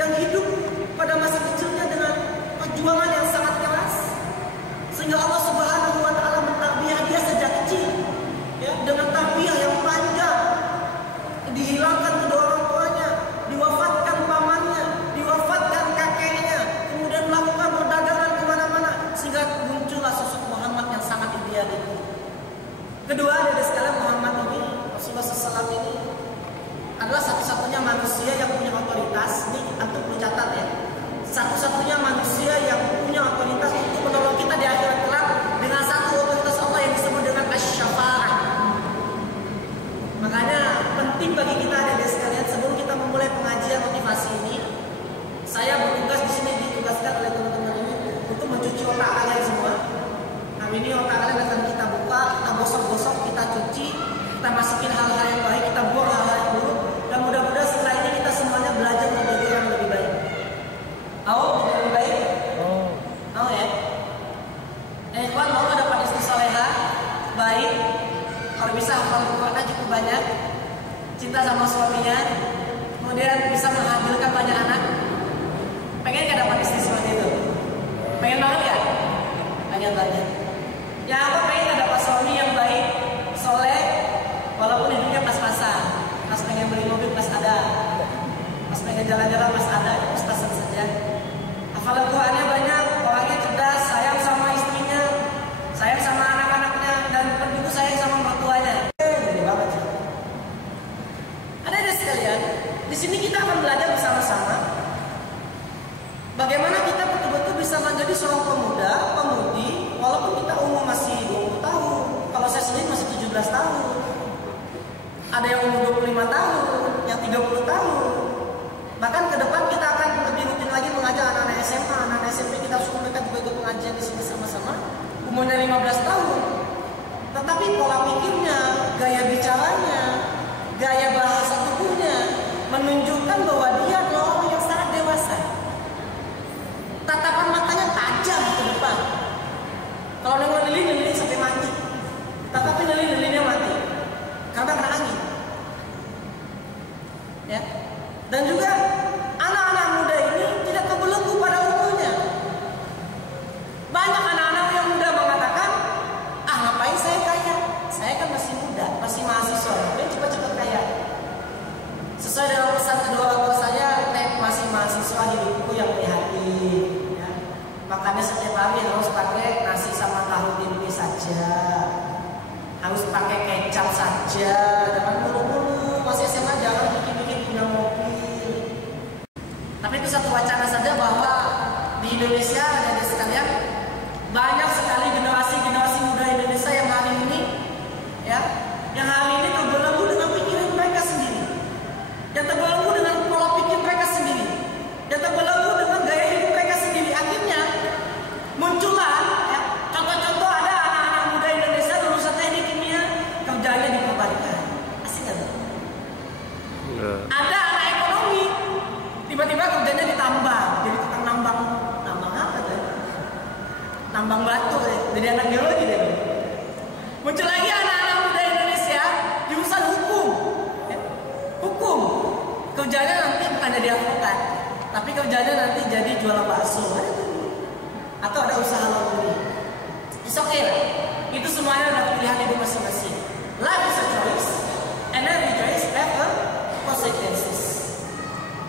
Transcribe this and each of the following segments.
yang hidup pada masa kecilnya dengan perjuangan yang sangat keras, sehingga Allah Subhanahu wa Ta'ala mentarbiyah dia sejak kecil, ya, dengan tarbiyah yang panjang. Dihilangkan kedua orang tuanya, diwafatkan pamannya, diwafatkan kakeknya, kemudian melakukan perdagangan kemana-mana, sehingga muncullah sosok Muhammad yang sangat ideal itu. Kedua, dari sekalian Muhammad ini, Rasulullah SAW ini adalah satu-satunya manusia yang punya otoritas. Ini antum perlu catat ya. Satu-satunya manusia yang punya otoritas untuk menolong kita di akhirat kelak dengan satu otoritas Allah yang disebut dengan asy-syafa'ah. Makanya penting bagi kita dari sekalian, sebelum kita memulai pengajian motivasi ini, saya bertugas di sini, ditugaskan oleh teman-teman ini untuk mencuci otak kalian semua. Nah, ini otak kalian akan kita buka, kita gosok-gosok, kita cuci, kita masukin hal-hal yang baik, kita buang hal-hal yang buruk, dan mudah-mudahan setelah ini kita semuanya belajar menjadi yang lebih baik. Mau menjadi lebih baik? Mau ya? Ikhwan, mau dapat istri salehah, baik, kalau bisa hafal Quran cukup banyak, cinta sama suaminya, kemudian bisa menghasilkan banyak anak. Pengen gak dapat istri seperti itu? Pengen banget ya? Pengen banget. Ya, apa pengen gak dapat suami yang baik, soleh, walaupun hidupnya pas-pasan. Pas pengen beli mobil pas ada, pas pengen jalan-jalan pas ada, pas-pasan saja. Hafalan Qurannya banyak, orangnya cerdas, sayang sama istrinya, sayang sama anak-anaknya, dan begitu sayang sama mertuanya. Jadi banget sih. Ada sekalian, di sini kita akan belajar bersama-sama bagaimana kita betul-betul bisa menjadi seorang pemuda, pemudi, walaupun kita umur masih 20 tahun. Kalau saya sendiri masih 17 tahun. Ada yang umur 25 tahun, yang 30 tahun. Bahkan ke depan kita akan lebih rutin lagi mengajar anak-anak SMA, anak-anak SMP, kita suruh mereka juga ikut pengajian di sini sama-sama. Umurnya 15 tahun. Tetapi pola pikirnya, gaya bicaranya, gaya bahasa tubuhnya menunjukkan bahwa dia adalah orang yang sangat dewasa. Tatapan matanya tajam ke depan. Kalau nengok lilin sampai mati. Tetapi lilin-lilinnya mati karena kena angin. Ya. Dan juga anak-anak muda ini tidak terbelenggu pada umurnya. Banyak anak-anak yang muda mengatakan, ngapain saya kaya? Saya kan masih muda, masih mahasiswa, dan cepat-cepat kaya. Sesuai dengan pesan kedua orang tua saya, masih mahasiswa, hidupku yang prihatin. Ya. Makanya setiap hari harus pakai nasi sama tahu tempe saja, harus pakai kecap saja, jangan mulu-mulu. Masih SMA jangan bikin-bikin punya mobil. Tapi itu satu wacana saja bahwa di Indonesia ada sekalian banyak sekali generasi muda Indonesia yang hari ini, ya, yang hari ini terbelenggu dengan pikiran mereka sendiri, yang terbelenggu dengan pola pikir mereka sendiri, yang terbelenggu dengan gaya hidup mereka sendiri. Akhirnya muncullah, ya, contoh-contoh ada anak-anak muda Indonesia lulusan teknik kimia kerjanya di perbankan. Asik nggak tuh? Ada anak ekonomi tiba-tiba kerjanya di tambang, jadi tukang nambang apa tuh? Nambang batu ya, jadi anak geologi deh. Muncul lagi anak-anak muda Indonesia jurusan hukum, ya. Hukum kerjanya nanti bukan jadi advokat, tapi kerjanya nanti jadi jualan bakso, atau ada usaha laundry. It's okay lah. Itu semuanya adalah pilihan hidup masing-masing. Life is a choice, and every choice have a consequences.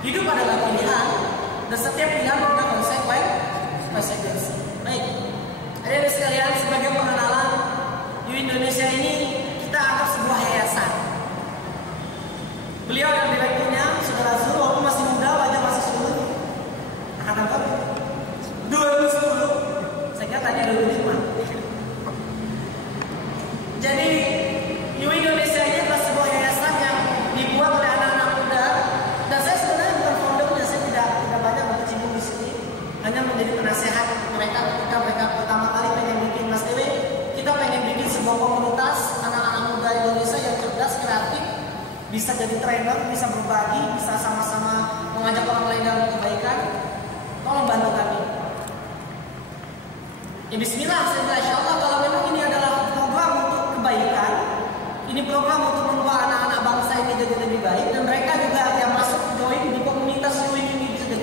Hidup adalah pilihan, dan setiap pilihan punya konsekuensi. Baik, ada sekalian, sebagai pengenalan, di Indonesia ini kita anggap sebuah yayasan. Beliau yang direkturnya, Saudara Zul, walaupun masih muda, wajah masih sulung. Angkatan berapa? 2010. Saya kira tadi 2005. Jadi UI Indonesia ini adalah sebuah yayasan yang dibuat oleh anak-anak muda, dan saya sebenarnya bukan foundernya, saya tidak banyak berkecimpung di sini, hanya menjadi penasehat mereka ketika mereka pertama kali pengen bikin Mas Dewi. Kita pengen bikin sebuah komunitas anak-anak muda Indonesia yang cerdas, kreatif, bisa jadi trainer, bisa berbagi, bisa sama-sama mengajak orang lain dalam kebaikan. Tolong bantu kami. Ya bismillah, saya bilang insya Allah kalau memang ini adalah program untuk kebaikan, ini program untuk membuat anak-anak bangsa ini jadi lebih baik, dan mereka juga yang masuk join di komunitas UI ini bisa jadi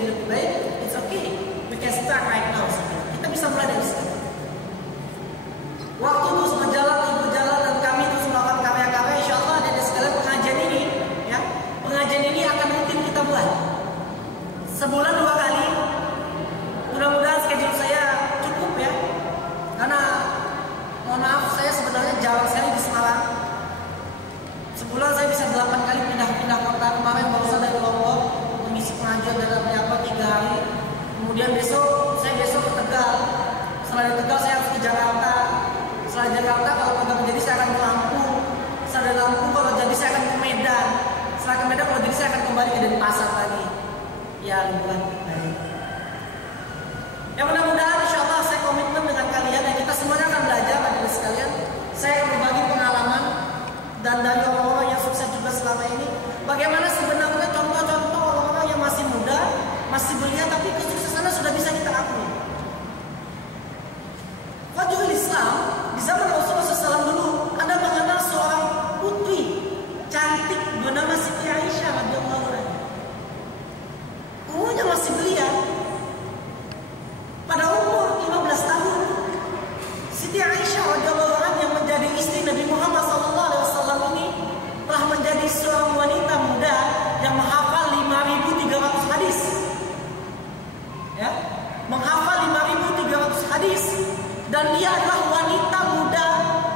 Sebulan saya bisa 8 kali pindah-pindah kota. Kemarin baru saya dari Lombok mengisi pengajian dalam 3 hari. Kemudian saya besok ke Tegal. Setelah di Tegal saya harus ke Jakarta. Setelah Jakarta kalau program jadi saya akan ke Lampung. Setelah dari Lampung kalau jadi saya akan ke Medan. Setelah ke Medan kalau jadi saya akan kembali ke Denpasar lagi. Ya liburan. Ya mudah-mudahan insya Allah saya komitmen dengan kalian dan kita semuanya akan belajar majelis sekalian. Saya akan berbagi pengalaman dan dari orang-orang yang sukses juga selama ini. Bagaimana sebenarnya contoh-contoh orang-orang yang masih muda, masih belia tapi kesuksesannya sudah bisa kita akui. Wajibul Islam di zaman Rasulullah SAW dulu Anda mengenal seorang putri cantik bernama Siti Aisyah radhiyallahu anha. Umurnya masih belia. Pada umur 15 tahun, Siti Aisyah radhiyallahu anha yang menjadi istri Nabi Muhammad SAW ini telah menjadi seorang wanita muda yang menghafal 5.300 hadis. Ya, menghafal 5.300 hadis dan dia adalah wanita muda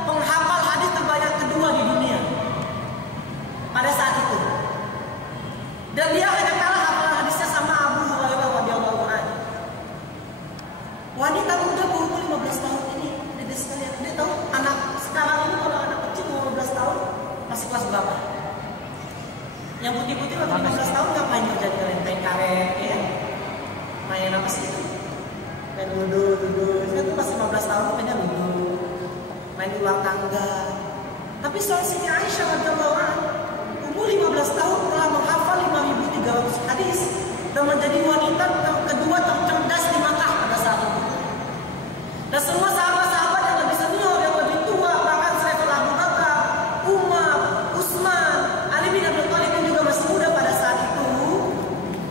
penghafal hadis terbanyak kedua di dunia pada saat itu. Dan dia hanya kalah hafalan hadisnya sama Abu Hurairah radhiyallahu anhu. Wanita muda berumur 15 tahun ini, dia tahu anak sekarang ini kalau anak kecil 15 tahun masih kelas berapa? Yang putih-putih waktu 15 tahun ngapain kerja di kalian? Main karet, ya? Main apa sih? Main ludo. Itu masih 15 tahun mainnya ludo, main di luar tangga. Tapi soal Siti Aisyah radhiyallahu anha umur 15 tahun telah menghafal 5.300 hadis dan menjadi wanita kedua tercerdas di Makkah pada saat itu. Dan semua sahabat-sahabat yang lebih senior, yang lebih tua, bahkan selain Abu Bakar, Umar, Utsman, Ali bin Abi Thalib yang juga masih muda pada saat itu,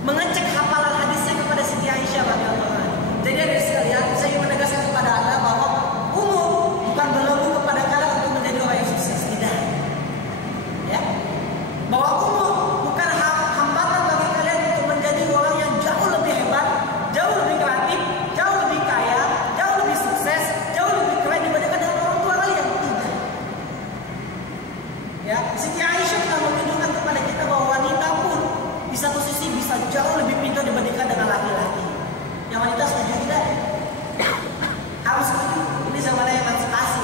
mengecek hafalan hadisnya kepada Siti Aisyah radhiyallahu anha. Jadi ada sekalian, saya ingin menegaskan kepada Anda bahwa umur bukan belenggu kepada kalian untuk menjadi orang yang sukses, tidak. Ya, bahwa umur bukan hambatan bagi kalian untuk menjadi orang yang jauh lebih hebat, jauh lebih kreatif, jauh lebih kaya, jauh lebih sukses, jauh lebih keren dibandingkan dengan orang tua kalian, tidak. Ya, Siti Aisyah telah menunjukkan kepada kita bahwa wanita pun di satu sisi bisa jauh lebih pintar dibandingkan dengan laki-laki. Yang wanita setuju tidak? Harus setuju. Ini zamannya emansipasi.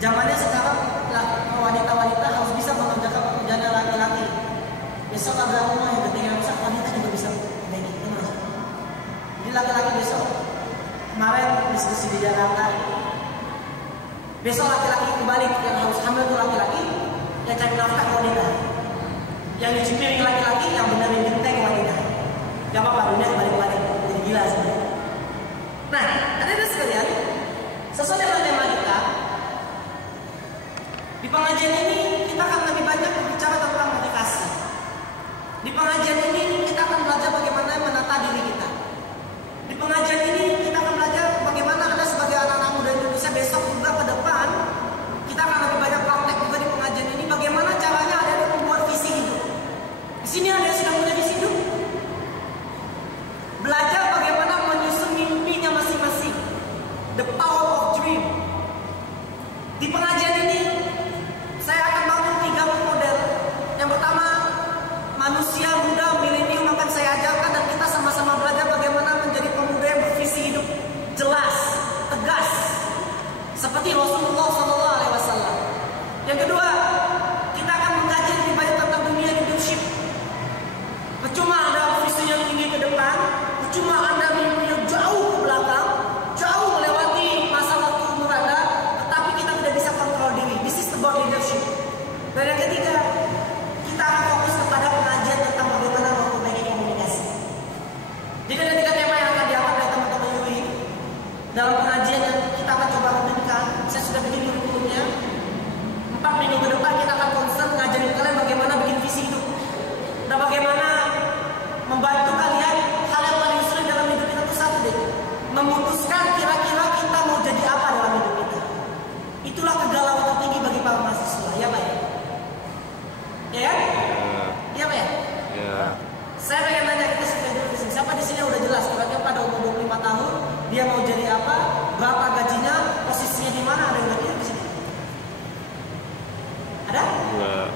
Zamannya sekarang wanita-wanita harus bisa mengerjakan pekerjaan laki-laki. Besok ada rumah yang gede yang rusak, wanita juga bisa begini. Jadi laki-laki besok kemarin diskusi di Jakarta. Besok laki-laki kembali yang harus hamil itu laki-laki, yang cari nafkah wanita. Yang dicipiri laki-laki, yang benerin genteng wanita. Gak apa-apa, dunia kembali-kembali. Jadi gila sebenarnya. Nah, ada sekalian, sesuai dengan tema kita, di pengajian ini kita akan lebih banyak berbicara tentang motivasi. Di pengajian ini kita akan belajar bagaimana menata diri kita. Di pengajian ini kita akan belajar bagaimana Anda sebagai anak-anak muda Indonesia besok juga ke depan. Kita akan lebih banyak praktek juga di pengajian ini. Bagaimana caranya Anda membuat visi hidup. Di sini ada yang sudah punya visi hidup. Belajar bagaimana menyusun mimpinya masing-masing. The power of dream. Di pengajian ini saya akan bangun 3 model. Yang pertama, manusia muda milenium akan saya ajarkan dan kita sama-sama belajar bagaimana menjadi pemuda yang bervisi hidup jelas, tegas, seperti Rasulullah SAW. Yang kedua, kita akan mengkaji lebih banyak tentang dunia leadership. Percuma ada visi yang tinggi ke depan, percuma Anda mimpinya jauh ke belakang, jauh melewati masa waktu umur Anda, tetapi kita tidak bisa kontrol diri. This is about leadership. Dan yang ketiga, kita akan fokus kepada pengajian tentang bagaimana memperbaiki komunikasi. Jadi ada 3 tema yang akan diangkat oleh teman-teman UI dalam pengajian yang kita akan coba rutinkan. Saya sudah bikin kurikulumnya. 4 minggu ke depan kita akan concern mengajarin kalian bagaimana bikin visi hidup dan bagaimana membantu kalian. Hal yang paling sulit dalam hidup kita itu satu deh, memutuskan kira-kira kita mau jadi apa dalam hidup kita. Itulah kegalauan tertinggi bagi para mahasiswa, ya Pak ya? Ya kan? Iya Pak ya? Ya. Saya pengen nanya kita sampai dulu di sini. Siapa di sini udah jelas kira-kira pada umur 25 tahun dia mau jadi apa, berapa gajinya, posisinya di mana, ada yang ngerti di sini? Ada? Enggak.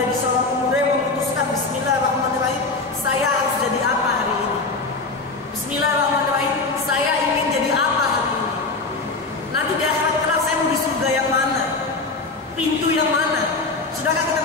menjadi seorang pemuda yang memutuskan Bismillahirrahmanirrahim, saya harus jadi apa hari ini? Bismillahirrahmanirrahim, saya ingin jadi apa hari ini? Nanti di akhirat kelak saya mau di surga yang mana? Pintu yang mana? Sudahkah kita